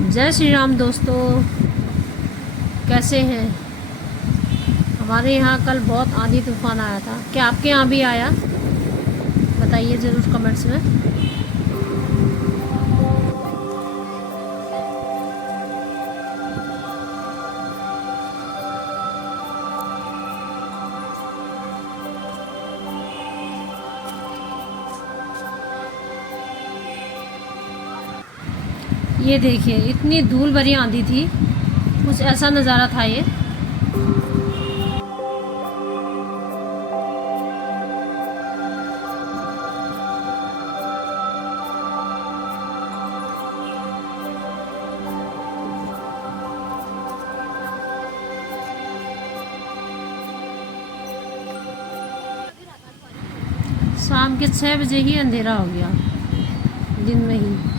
जय श्री राम दोस्तों, कैसे हैं। हमारे यहाँ कल बहुत आंधी तूफान आया था। क्या आपके यहाँ भी आया? बताइए ज़रूर कमेंट्स में। ये देखिए, इतनी धूल भरी आंधी थी, कुछ ऐसा नज़ारा था ये। शाम के 6 बजे ही अंधेरा हो गया, दिन में ही।